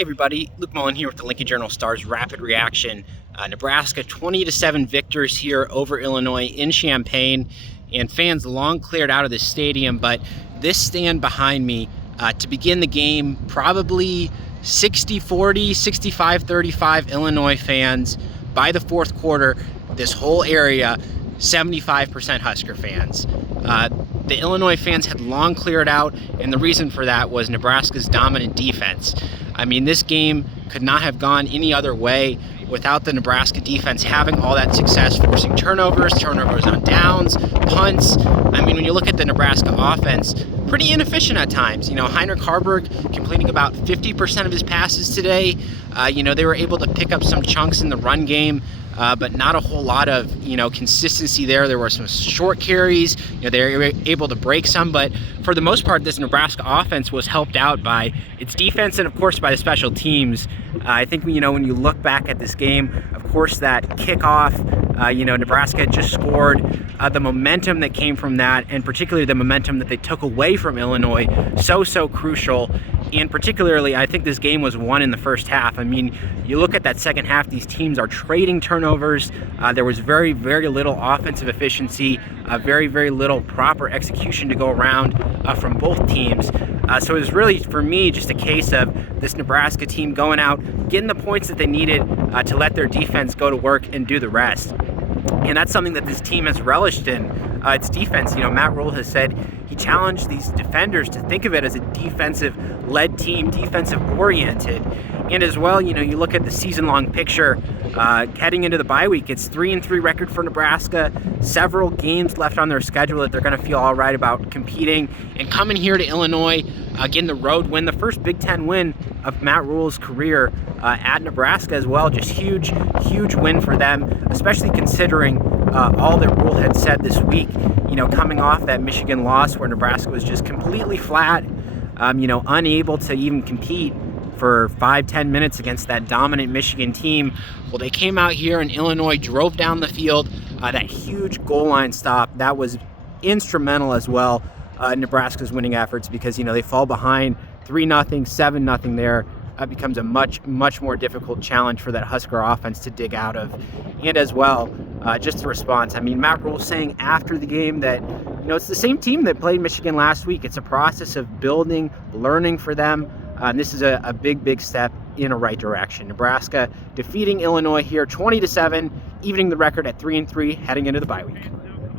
Hey everybody, Luke Mullin here with the Lincoln Journal-Star's Rapid Reaction. Nebraska 20-7 victors here over Illinois in Champaign, and fans long cleared out of this stadium, but this stand behind me to begin the game, probably 60-40, 65-35 Illinois fans. By the fourth quarter, this whole area, 75% Husker fans. The Illinois fans had long cleared out, and the reason for that was Nebraska's dominant defense. I mean, this game could not have gone any other way without the Nebraska defense having all that success, forcing turnovers on downs, punts. I mean, when you look at the Nebraska offense, pretty inefficient at times. You know, Heinrich Harburg completing about 50% of his passes today. They were able to pick up some chunks in the run game, but not a whole lot of, consistency there. There were some short carries. They were able to break some, but for the most part, this Nebraska offense was helped out by its defense and, of course, by the special teams. I think, when you look back at this game, of course, that kickoff, Nebraska had just scored. The momentum that came from that, and particularly the momentum that they took away from Illinois, so crucial. And particularly, I think this game was won in the first half. I mean, you look at that second half, these teams are trading turnovers. There was very little offensive efficiency, very little proper execution to go around from both teams. So it was really, for me, just a case of this Nebraska team going out, getting the points that they needed to let their defense go to work and do the rest. And that's something that this team has relished in. Its defense. Matt Rule has said he challenged these defenders to think of it as a defensive-led team, defensive-oriented. And as well, you look at the season-long picture heading into the bye week. It's 3-3 record for Nebraska. Several games left on their schedule that they're going to feel all right about competing. And coming here to Illinois, getting the road win, the first Big Ten win of Matt Rule's career at Nebraska as well. Just huge win for them, especially considering all that Rule had said this week, coming off that Michigan loss where Nebraska was just completely flat, unable to even compete for 5-10 minutes against that dominant Michigan team. Well, they came out here and Illinois drove down the field. That huge goal line stop, that was instrumental as well in Nebraska's winning efforts, because, they fall behind 3-0, 7-0 there. Becomes a much more difficult challenge for that Husker offense to dig out of. And as well, just the response. I mean, Matt Rule saying after the game that, it's the same team that played Michigan last week. It's a process of building, learning for them. And this is a big step in a right direction. Nebraska defeating Illinois here 20-7, evening the record at 3-3 heading into the bye week.